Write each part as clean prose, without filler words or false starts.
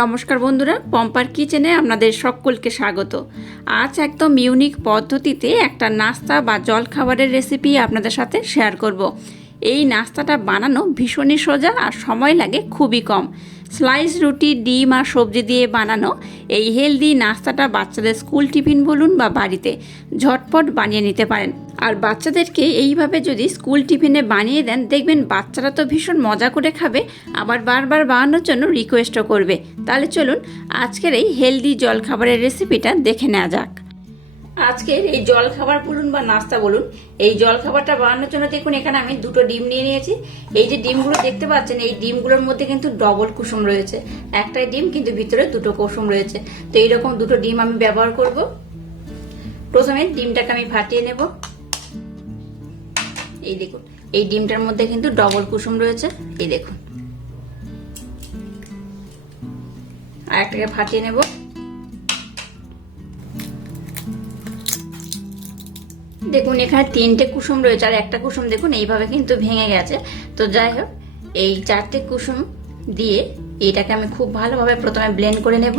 নমস্কার বন্ধুরা, পম্পার কিচেনে আপনাদের সকলকে স্বাগত। আজ একদম ইউনিক পদ্ধতিতে একটা নাস্তা বা জলখাবারের রেসিপি আপনাদের সাথে শেয়ার করব। এই নাস্তাটা বানানো ভীষণই সোজা আর সময় লাগে খুবই কম। স্লাইস রুটি, ডিম আর সবজি দিয়ে বানানো এই হেলদি নাস্তাটা বাচ্চাদের স্কুল টিফিন বলুন বা বাড়িতে ঝটপট বানিয়ে নিতে পারেন। আর বাচ্চাদেরকে এইভাবে যদি স্কুল টিফিনে বানিয়ে দেন, দেখবেন বাচ্চারা তো ভীষণ মজা করে খাবে, আবার বারবার বানানোর জন্য রিকোয়েস্টও করবে। তাহলে চলুন আজকের এই হেলদি জলখাবারের রেসিপিটা দেখে নেওয়া যাক। আজকের এই জলখাবার বলুন বা নাস্তা বলুন, এই জলখাবারটা বানানোর জন্য দেখুন এখানে আমি দুটো ডিম নিয়ে নিয়েছি। এই যে ডিমগুলো দেখতে পাচ্ছেন, এই ডিমগুলোর মধ্যে কিন্তু ডবল কুসুম রয়েছে। একটাই ডিম কিন্তু ভিতরে দুটো কুসুম রয়েছে। তো এইরকম দুটো ডিম আমি ব্যবহার করব। প্রথমে ডিমটাকে আমি ফাটিয়ে নেব। এই দেখুন, এই ডিমটার মধ্যে কিন্তু ডবল কুসুম রয়েছে। এই দেখুন, আর একটাকে ফাটিয়ে নেব। দেখুন এখানে তিনটে কুসুম রয়েছে আর একটা কুসুম দেখুন এইভাবে কিন্তু ভেঙে গেছে। তো যাই হোক, এই চারটে কুসুম দিয়ে এটাকে আমি খুব ভালোভাবে প্রথমে ব্লেন্ড করে নেব।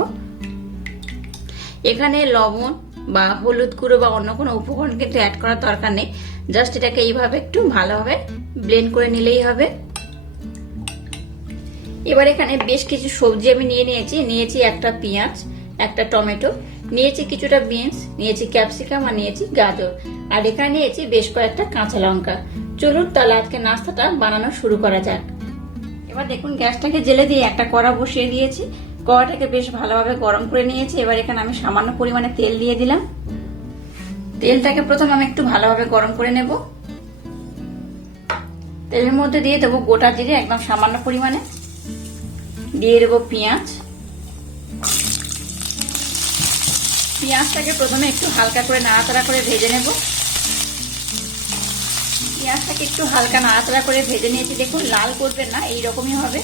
এখানে লবণ বা হলুদ গুঁড়ো বা অন্য কোনো উপকরণ কিন্তু অ্যাড করার দরকার নেই। জাস্ট এটাকে এইভাবে একটু ভালোভাবে ব্লেন্ড করে নিলেই হবে। এবার এখানে বেশ কিছু সবজি আমি নিয়েছি একটা পেঁয়াজ, একটা টমেটো, নিয়েছি কিছুটা বিনস, নিয়েছি ক্যাপসিকাম আর নিয়েছি গাজর, আর এখানে নিয়েছি বেশ কয়েকটা কাঁচা লঙ্কা। চলুন তাহলে আজকে নাস্তাটা বানানো শুরু করা যাক। এবার দেখুন গ্যাসটাকে জেলে দিয়ে একটা কড়া বসিয়ে দিয়েছি। কড়াটাকে বেশ ভালোভাবে গরম করে নিয়েছি। এবার এখানে আমি সামান্য পরিমাণে তেল দিয়ে দিলাম। তেলটাকে প্রথমে আমি একটু ভালোভাবে গরম করে নেব। তেলের মধ্যে দিয়ে দেবো গোটা জিরে একদম সামান্য পরিমাণে, দিয়ে দেবো পেঁয়াজ। পেঁয়াজটাকে প্রথমে একটু হালকা করে নাড়াচাড়া করে ভেজে নেব। পেঁয়াজটাকে একটু হালকা নাড়াচাড়া করে ভেজে নিয়েছি। দেখুন লাল করবেন না, এইরকমই হবে।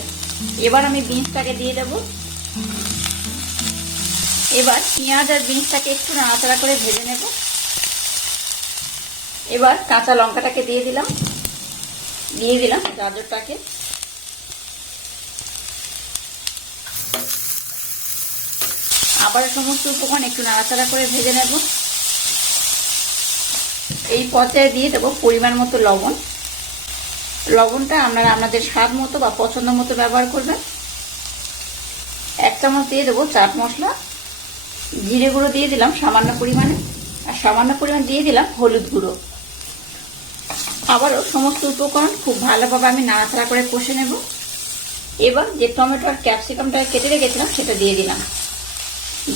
এবার আমি বিনসটাকে দিয়ে দেব। এবার পেঁয়াজ আর বিনসটাকে একটু নাড়াচাড়া করে ভেজে নেব। এবার কাঁচা লঙ্কাটাকে দিয়ে দিলাম গাজরটাকে। আবার সমস্ত উপকরণ একটু নাড়াচাড়া করে ভেজে নেব। এই পর্যায়ে দিয়ে দেবো পরিমাণ মতো লবণ। লবণটা আপনারা আপনাদের স্বাদ মতো বা পছন্দ মতো ব্যবহার করবেন। 1 চামচ দিয়ে দেবো চাট মশলা। জিরে গুঁড়ো দিয়ে দিলাম সামান্য পরিমাণে, আর সামান্য পরিমাণ দিয়ে দিলাম হলুদ গুঁড়ো। আবারও সমস্ত উপকরণ খুব ভালোভাবে আমি নাড়াচাড়া করে কষে নেব। এবার যে টমেটো আর ক্যাপসিকামটা কেটে রেখেছিলাম সেটা দিয়ে দিলাম।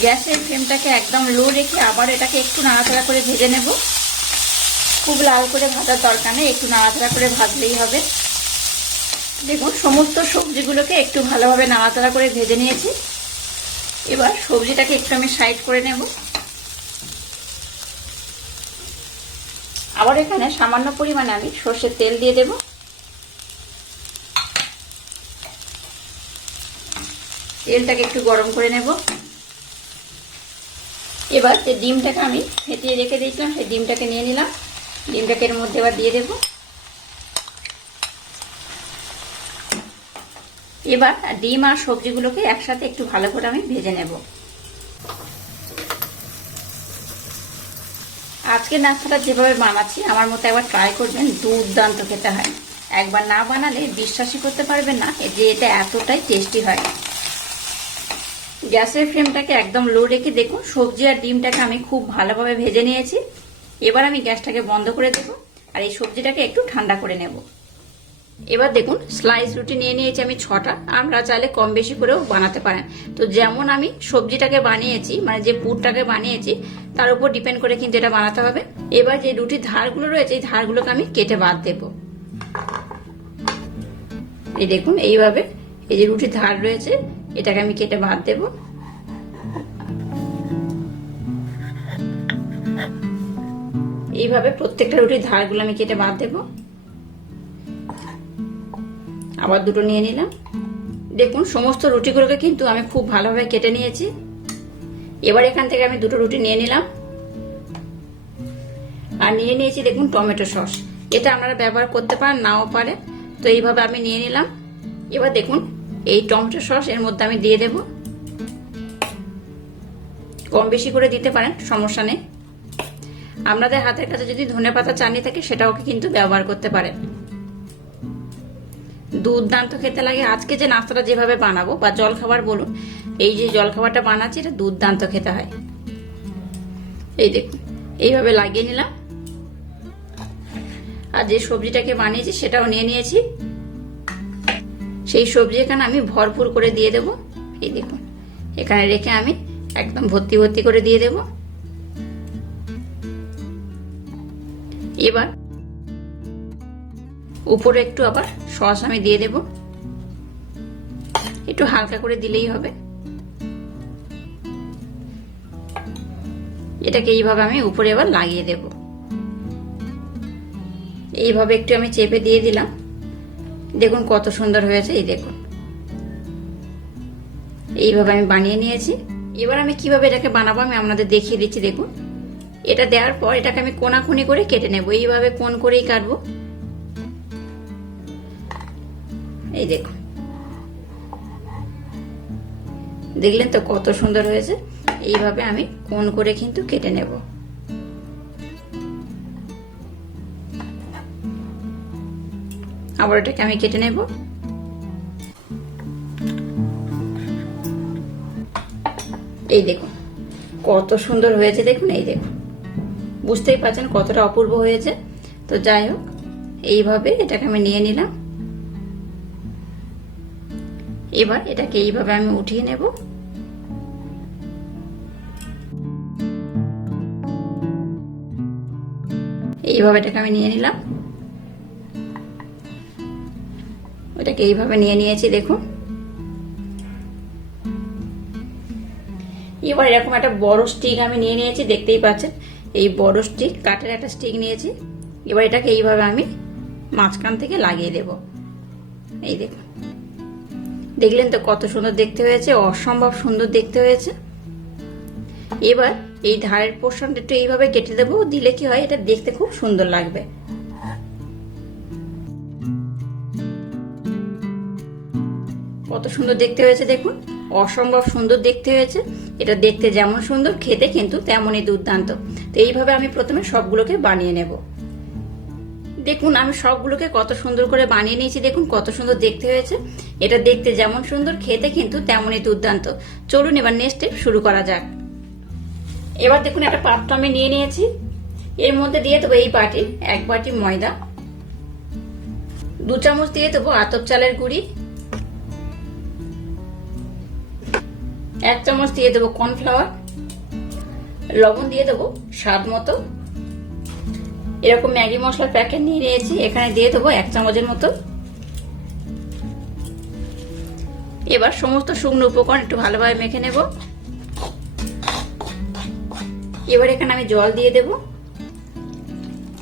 গ্যাসের ফ্লেমটাকে একদম লো রেখে আবার এটাকে একটু নাড়াচাড়া করে ভেজে নেব। খুব লাল করে ভাজার দরকার নেই, একটু নাড়াচাড়া করে ভাজলেই হবে। দেখুন সমস্ত সবজিগুলোকে একটু ভালোভাবে নাড়াচাড়া করে ভেজে নিয়েছি। এবার সবজিটাকে একটু আমি সাইড করে নেব। আবার এখানে সামান্য পরিমাণে আমি সর্ষের তেল দিয়ে দেব। তেলটাকে একটু গরম করে নেব। এবার যে ডিমটাকে আমি ফেটিয়ে রেখে দিয়েছিলাম সেই ডিমটাকে নিয়ে নিলাম। ডিমটাকে এর মধ্যে এবার দিয়ে দেব। এবার ডিম আর সবজিগুলোকে একসাথে একটু ভালো করে আমি ভেজে নেব। আজকে নাস্তাটা যেভাবে বানাচ্ছি আমার মতো একবার ট্রাই করবেন, দুর্দান্ত খেতে হয়। একবার না বানালে বিশ্বাসই করতে পারবেন না যে এটা এতটাই টেস্টি হয়। গ্যাসের ফ্লেমটাকে একদম লো রেখে দেখুন সবজি আর ডিমটাকে আমি খুব ভালোভাবে ভেজে নিয়েছি। এবার আমি গ্যাসটাকে বন্ধ করে দেব আর এই সবজিটাকে একটু ঠান্ডা করে নেব। এবার দেখুন স্লাইস রুটি নিয়ে নিয়েছি আমি 6টা। আপনারা চাইলে কম বেশি করেও বানাতে পারেন। তো যেমন আমি সবজিটাকে বানিয়েছি, মানে যে পুরটাকে বানিয়েছি তার উপর ডিপেন্ড করে কিন্তু এটা বানাতে হবে। এবার যে রুটির ধারগুলো রয়েছে এই ধারগুলোকে আমি কেটে বাদ দেব। এই দেখুন এইভাবে এই যে রুটির ধার রয়েছে এটাকে আমি কেটে বাদ দেব। এইভাবে প্রত্যেকটা রুটির ধারগুলো আমি কেটে বাদ দেব। আবার দুটো নিয়ে নিলাম। দেখুন সমস্ত রুটিগুলোকে কিন্তু আমি খুব ভালোভাবে কেটে নিয়েছি। এবার এখান থেকে আমি দুটো রুটি নিয়ে নিলাম আর নিয়ে নিয়েছি দেখুন টমেটো সস। এটা আপনারা ব্যবহার করতে পারেন নাও পারে, তো এইভাবে আমি নিয়ে নিলাম। এবার দেখুন এই টমেটো সস এর মধ্যে আমি দিয়ে দেব। কম বেশি করে দিতে পারেন, সমস্যা নেই। আপনাদের হাতের কাছে যদি ধনেপাতা চাটনি থাকে সেটাও কিন্তু ব্যবহার করতে পারেন। দুর্দান্ত খেতে লাগে। আজকে যে নাস্তাটা যেভাবে বানাবো বা জলখাবার বলুন, এই যে জলখাবারটা বানাচ্ছি এটা দুর্দান্ত খেতে হয়। এই দেখুন এইভাবে লাগিয়ে নিলাম। আর যে সবজিটাকে বানিয়েছি সেটাও নিয়ে নিয়েছি। সেই সবজি এখানে আমি ভরপুর করে দিয়ে দেব। এই দেখুন এখানে রেখে আমি একদম ভর্তি ভর্তি করে দিয়ে দেব। এবার উপরে একটু আবার সস আমি দিয়ে দেব, একটু হালকা করে দিলেই হবে। এটাকে এইভাবে আমি উপরে এবার লাগিয়ে দেব। এইভাবে একটু আমি চেপে দিয়ে দিলাম। দেখুন কত সুন্দর হয়েছে। এই দেখুন এইভাবে আমি বানিয়ে নিয়েছি। এবার আমি কিভাবে এটাকে বানাবো আমি আপনাদের দেখিয়ে দিচ্ছি। দেখুন এটা দেওয়ার পর এটাকে আমি কোনাকুনি করে কেটে নেব। এইভাবে কোন করেই কাটবো। এই দেখুন দেখলেন তো কত সুন্দর হয়েছে। এইভাবে আমি কোন করে কিন্তু কেটে নেব। আবার এটাকে আমি কেটে নেব। এই দেখুন কত সুন্দর হয়েছে। দেখুন এই দেখুন, বুঝতেই পারছেন কতটা অপূর্ব হয়েছে। তো যাই হোক এইভাবে এটাকে আমি নিয়ে নিলাম। এবার এটাকে এইভাবে আমি উঠিয়ে নেব। এইভাবে এটাকে আমি নিয়ে নিলাম। এটাকে এইভাবে নিয়ে নিয়েছি। দেখুন এবার এরকম একটা বড় স্টিক আমি নিয়ে নিয়েছি, দেখতেই পাচ্ছেন এই বড় স্টিক, কাঠের একটা স্টিক নিয়েছি। এবার এটাকে এইভাবে আমি মাঝখান থেকে লাগিয়ে দেব। এই দেখুন দেখলেন তো কত সুন্দর দেখতে হয়েছে, অসম্ভব সুন্দর দেখতে হয়েছে। এবার এই ধারের পোর্শনটা একটু এইভাবে কেটে দেবো, দিলে কি হয় এটা দেখতে খুব সুন্দর লাগবে। কত সুন্দর দেখতে হয়েছে দেখুন, অসম্ভব সুন্দর দেখতে হয়েছে। এটা দেখতে যেমন সুন্দর খেতে কিন্তু তেমনই দুর্দান্ত। তো এইভাবে আমি প্রথমে সবগুলোকে বানিয়ে নেব। দেখুন আমি সবগুলোকে কত সুন্দর করে বানিয়ে নিয়েছি। দেখুন কত সুন্দর দেখতে হয়েছে। এটা দেখতে যেমন সুন্দর খেতে কিন্তু তেমনই দুর্দান্ত। চলুন এবার নেক্সট স্টেপ শুরু করা যাক। এবার দেখুন একটা পাত্র আমি নিয়ে নিয়েছি। এর মধ্যে দিয়ে দেবো এই বাটি 1 বাটি ময়দা, 2 চামচ দিয়ে দেবো আতপ চালের গুঁড়ি, 1 চামচ দিয়ে দেবো কর্নফ্লাওয়ার, লবণ দিয়ে দেবো স্বাদ মতো। এরকম ম্যাগি মশলার প্যাকেট নিয়ে নিয়েছি, এখানে দিয়ে দেবো 1 চামচের মতো। এবার সমস্ত শুকনো উপকরণ একটু ভালোভাবে মেখে নেব। এবার এখানে আমি জল দিয়ে দেব।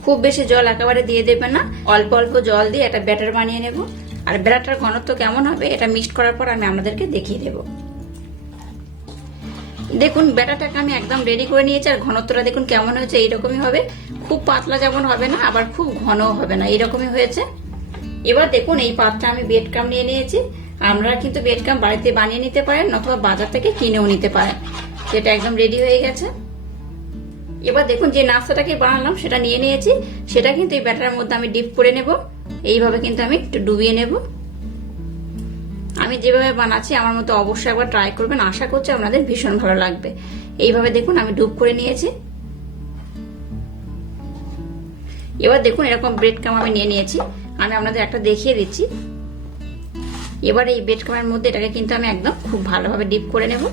খুব বেশি জল একেবারে দিয়ে দেবেন না, অল্প অল্প জল দিয়ে একটা ব্যাটার বানিয়ে নেব। আর ব্যাটারটার ঘনত্ব কেমন হবে এটা মিক্সড করার পর আমি আপনাদেরকে দেখিয়ে দেব। দেখুন ব্যাটারটাকে আমি একদম রেডি করে নিয়েছি। আর ঘনত্বটা দেখুন কেমন হয়েছে, এইরকমই হবে। খুব পাতলা যেমন হবে না, আবার খুব ঘনও হবে না, এইরকমই হয়েছে। এবার দেখুন এই পাত্রে আমি ব্রেড ক্রাম্ব নিয়ে নিয়েছি। আপনারা কিন্তু ব্রেড ক্রাম্ব বাড়িতে বানিয়ে নিতে পারেন অথবা বাজার থেকে কিনেও নিতে পারেন। সেটা একদম রেডি হয়ে গেছে। এবার দেখুন যে নাস্তাটাকে বানালাম সেটা নিয়ে নিয়েছি, সেটা কিন্তু এই ব্যাটারের মধ্যে আমি ডিপ করে নেব। এইভাবে কিন্তু আমি একটু ডুবিয়ে নেব। আমি যেভাবে বানাচ্ছি আমার মতো অবশ্যই একবার ট্রাই করবেন, আশা করছি আপনাদের ভীষণ ভালো লাগবে। এইভাবে দেখুন আমি ডুব করে নিয়েছি। এবার দেখুন এরকম ব্রেড ক্রাম্ব আমি নিয়ে নিয়েছি, আমি আপনাদের একটা দেখিয়ে দিচ্ছি। এবার এই ব্রেড ক্রাম্বের মধ্যে এটাকে কিন্তু আমি একদম খুব ভালোভাবে ডিপ করে নেব।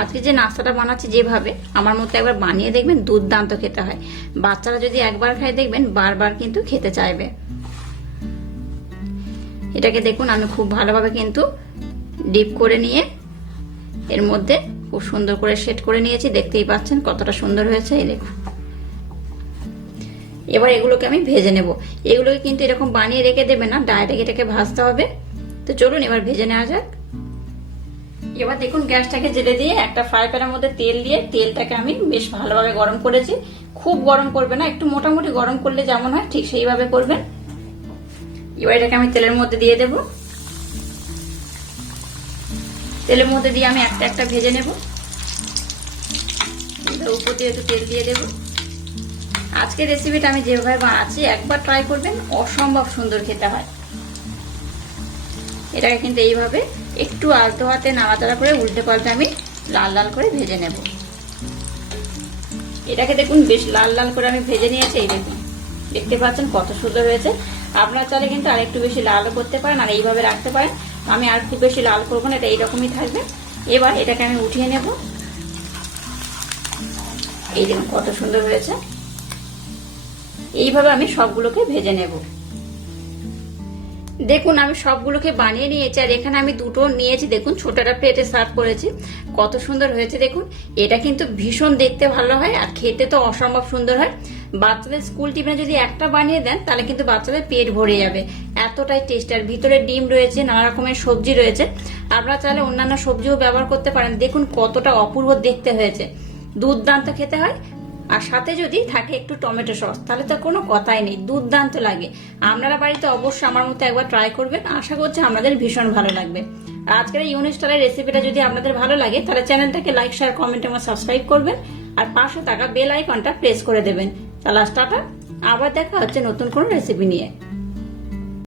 আজকে যে নাস্তাটা বানাচ্ছি যেভাবে, আমার মতো একবার বানিয়ে দেখবেন, দুর্দান্ত খেতে হয়। বাচ্চারা যদি একবার খায় দেখবেন বারবার কিন্তু খেতে চাইবে। এটাকে দেখুন আমি খুব ভালোভাবে কিন্তু ডিপ করে নিয়ে এর মধ্যে খুব সুন্দর করে সেট করে নিয়েছি। দেখতেই পাচ্ছেন কতটা সুন্দর হয়েছে। এই দেখুন এবার এগুলোকে আমি ভেজে নেব। এগুলোকে কিন্তু এরকম বানিয়ে রেখে দেবে না, ডাইরেক্ট এটাকে ভাজতে হবে। তো চলুন এবার ভেজে নেওয়া যাক। এবার দেখুন গ্যাসটাকে জেলে দিয়ে একটা ফ্রাই প্যানের মধ্যে তেল দিয়ে তেলটাকে আমি বেশ ভালোভাবে গরম করেছি। খুব গরম করবে না, একটু মোটামুটি গরম করলে যেমন হয় ঠিক সেইভাবে করবেন। এবার এটাকে আমি তেলের মধ্যে দিয়ে দেব। তেলের মধ্যে দিয়ে আমি একটা একটা ভেজে নেব। উপর দিয়ে একটু তেল দিয়ে দেবো। আজকের রেসিপিটা আমি যেভাবে বানাচ্ছি একবার ট্রাই করবেন, অসম্ভব সুন্দর খেতে হয়। এটাকে কিন্তু এইভাবে একটু আলতো হাতে নাড়াচাড়া করে উল্টে পাল্টে আমি লাল লাল করে ভেজে নেব। এটাকে দেখুন বেশ লাল লাল করে আমি ভেজে নিয়েছি। এই দেখুন, দেখতে পাচ্ছেন কত সুন্দর হয়েছে। আপনারা চাইলে কিন্তু আর একটু বেশি লালও করতে পারেন, আর এইভাবে রাখতে পারেন। আমি আর খুব বেশি লাল করবো না, এটা এইরকমই থাকবে। এবার এটাকে আমি উঠিয়ে নেব। এই দেখুন কত সুন্দর হয়েছে। এইভাবে আমি সবগুলোকে ভেজে নেব। দেখুন আমি সবগুলোকে বানিয়ে নিয়েছি, আর এখানে আমি দুটো নিয়েছি। দেখুন ছোটটা প্লেটে সার্ভ করেছি, কত সুন্দর হয়েছে দেখুন। এটা কিন্তু ভীষণ দেখতে ভালো হয়, আর খেতে তো অসম্ভব সুন্দর হয়। বাচ্চাদের স্কুল টিফিনে যদি একটা বানিয়ে দেন তাহলে কিন্তু বাচ্চাদের পেট ভরে যাবে, এতটাই টেস্ট। আর ভিতরে ডিম রয়েছে, নানা রকমের সবজি রয়েছে। আপনারা চাইলে অন্যান্য সবজিও ব্যবহার করতে পারেন। দেখুন কতটা অপূর্ব দেখতে হয়েছে, দুর্দান্ত খেতে হয়। আর সাথে যদি থাকে একটু টমেটো সস, তাহলে তো কোনো কথাই নেই, দুর্দান্ত লাগে। আপনারা বাড়িতে অবশ্যই আমার মতো একবার ট্রাই করবেন, আশা করছি আপনাদের ভীষণ ভালো লাগবে। আর আজকের এই ইউনিক স্টাইলের রেসিপিটা যদি আপনাদের ভালো লাগে তাহলে চ্যানেলটাকে লাইক, শেয়ার, কমেন্ট এবং সাবস্ক্রাইব করবেন, আর পাশে থাকা বেল আইকনটা প্রেস করে দেবেন। তাহলে টাটা, আবার দেখা হচ্ছে নতুন কোনো রেসিপি নিয়ে।